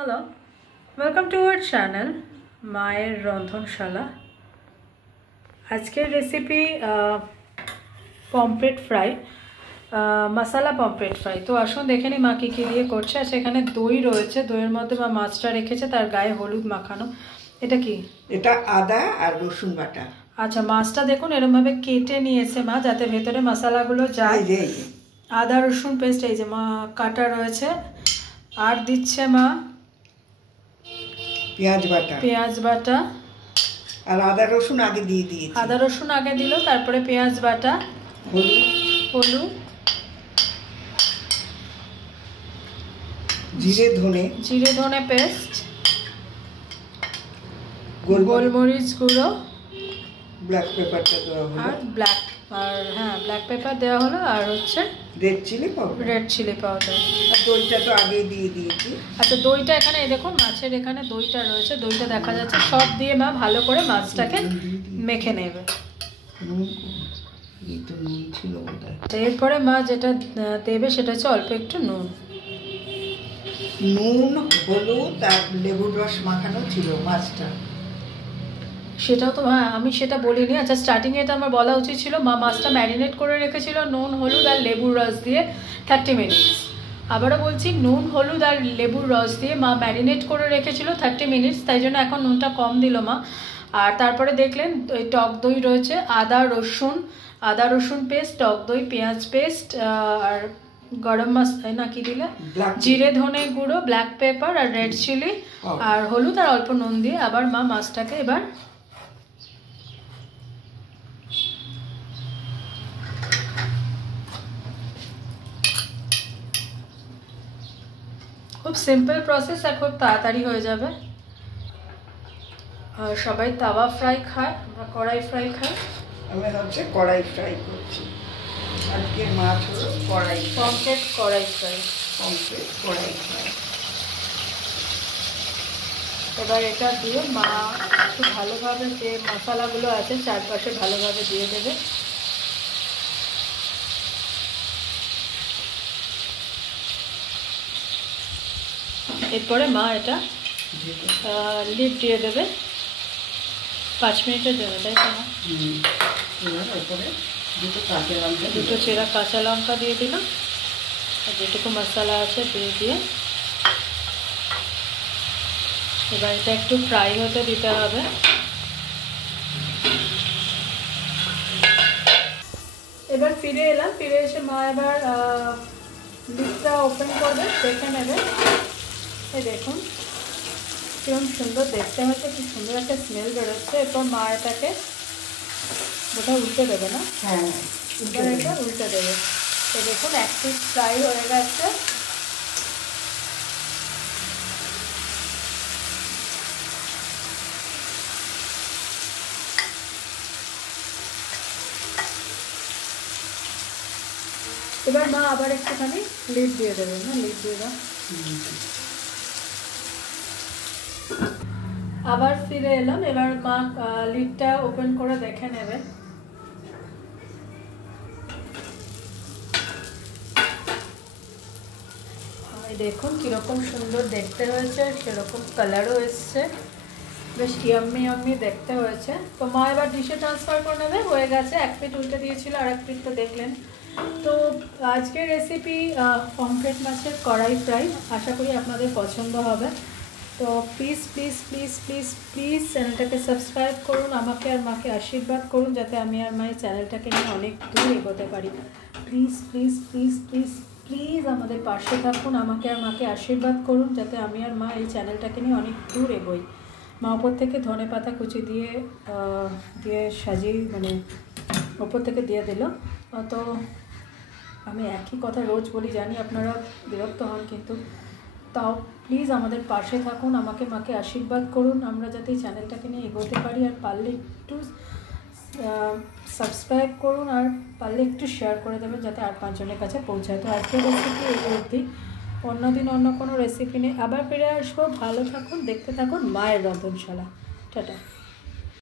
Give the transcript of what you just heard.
Hello, welcome to our channel মায়ের রন্ধনশালা। আজকের recipe pomfret fry, মশলা pomfret fry. তো আসুন দেখে নিই মা কী কী দিয়ে করছে। আচ্ছা, এখানে দই রয়েছে, দইয়ের মধ্যে মা মাছটা রেখেছে, তার গায়ে হলুদ মাখানো। এটা কি? এটা আদা আর রসুন বাটা। আচ্ছা, মাছটা দেখুন এরমভাবে কেটে নিয়েছে মা, যাতে ভেতরে মশলাগুলো যায়। আদা রসুন পেস্ট এই যে মা কাটা রয়েছে। আর দিচ্ছে মা পেঁয়াজ বাটা আর আদা রসুন আগে দিয়ে দিয়েছি। আদা রসুন আগে দিল, তারপরে পেঁয়াজ বাটা, হলুদ, জিরে ধনে পেস্ট, গোলমরিচ গুঁড়ো, ব্ল্যাক পেপারটা দেওয়া হলো, আর ব্ল্যাক পেপার দেওয়া হলো, আর হচ্ছে রেড চিলি পাউডার। আর দইটা তো আগেই দিয়ে দিয়েছি। আচ্ছা, দইটা এখানে দেখুন মাছের এখানে দইটা রয়েছে, দইটা দেখা যাচ্ছে। সব দিয়ে মা ভালো করে মাছটাকে মেখে নেবে। এরপরে মা যেটা দেবে সেটা হচ্ছে অল্প একটু নুন, হলুদ আর লেবুর রস মাখানো ছিল মাছটা। সেটাও তো আমি সেটা বলিনি। আচ্ছা, স্টার্টিংয়ে এটা আমার বলা উচিত ছিল। মা মাছটা ম্যারিনেট করে রেখেছিল নুন হলুদ আর লেবুর রস দিয়ে 30 মিনিটস। আবারও বলছি, নুন হলুদ আর লেবুর রস দিয়ে মা ম্যারিনেট করে রেখেছিল 30 মিনিটস, তাই জন্য এখন নুনটা কম দিল মা। আর তারপরে দেখলেন টক দই রয়েছে, আদা রসুন পেস্ট, টক দই, পেঁয়াজ পেস্ট, আর গরম মশলা না কি দিলে, জিরে ধনে গুঁড়ো, ব্ল্যাক পেপার আর রেড চিলি আর হলুদ আর অল্প নুন দিয়ে আবার মা মাছটাকে এবার খুব সিম্পল প্রসেস আর খুব তাড়াতাড়ি হয়ে যাবে। আর সবাই তাওয়া ফ্রাই খায়, আমরা কড়াই ফ্রাই খাই। আমি হচ্ছে কড়াই ফ্রাই করছি। আজকে মাছ হলো পমফ্রেট কড়াই ফ্রাই। এবার এটা দিয়ে মা একটু ভালোভাবে যে মশলাগুলো আছে চারপাশে ভালোভাবে দিয়ে দেবে। এরপরে মা এটা লিড দিয়ে দেবে 5 মিনিটের জন্য, তাই তো না? দুটো চেরা কাঁচা লঙ্কা দিয়ে দিলাম, আর যেটুকু মশলা আছে দিয়ে এবার এটা একটু ফ্রাই হতে দিতে হবে। এবার ফিরে এলাম, ফিরে এসে মা এবার লিডটা ওপেন করবে, দেখে নেবে। এই দেখুন কিরকম সুন্দর দেখতে হচ্ছে, কি সুন্দর একটা স্মেল বেরোচ্ছে। এরপর মা এটাকে উল্টে দেবে না? হ্যাঁ, এটা উল্টে দেবে। তো দেখুন এক পিস ফ্রাই হয়ে গেছে। এবার মা আবার একটুখানি লিড দিয়ে দেবে, না লিড দিয়ে দাও। আবার ফিরে এলাম, এবার মা লিডটা ওপেন করে দেখে নেবে। দেখুন কিরকম সুন্দর দেখতে হয়েছে, সেরকম কালারও এসছে, বেশ ইয়াম্মি দেখতে হয়েছে। তো মা এবার ডিশে ট্রান্সফার করে নেবে। হয়ে গেছে, এক পিঠ উল্টে দিয়েছিল, আর এক পিঠ তো দেখলেন। তো আজকের রেসিপি পমফ্রেট মাছের কড়াই ফ্রাই, আশা করি আপনাদের পছন্দ হবে। তো please please please please please চ্যানেলটাকে সাবস্ক্রাইব করুন, আমাকে আর মাকে আশীর্বাদ করুন যাতে আমি আর মায়ের চ্যানেলটাকে নিয়ে অনেক দূর এগোতে পারি। Please please please please please আমাদের পাশে থাকুন, আমাকে আর মাকে আশীর্বাদ করুন যাতে আমি আর মা এই চ্যানেলটাকে নিয়ে অনেক দূর এগোই। মা ওপর থেকে ধনে পাতা কুচি দিয়ে সাজিয়ে ওপর থেকে দিয়ে দিল। তো আমি একই কথা রোজ বলি, জানি আপনারা বিরক্ত হন, কিন্তু তাও প্লিজ আমাদের পাশে থাকুন, আমাকে মাকে আশীর্বাদ করুন, আমরা যাতে এই চ্যানেলটাকে নিয়ে এগোতে পারি। আর পারলে একটু সাবস্ক্রাইব করুন, আর পারলে একটু শেয়ার করে দেবেন যাতে আর 5 জনের কাছে পৌঁছায়। তো আজকের রেসিপি এই অবধি, অন্যদিন অন্য কোনো রেসিপি নিয়ে আবার ফিরে আসবো। ভালো থাকুন, দেখতে থাকুন মায়ের রন্ধনশালা। টাটা।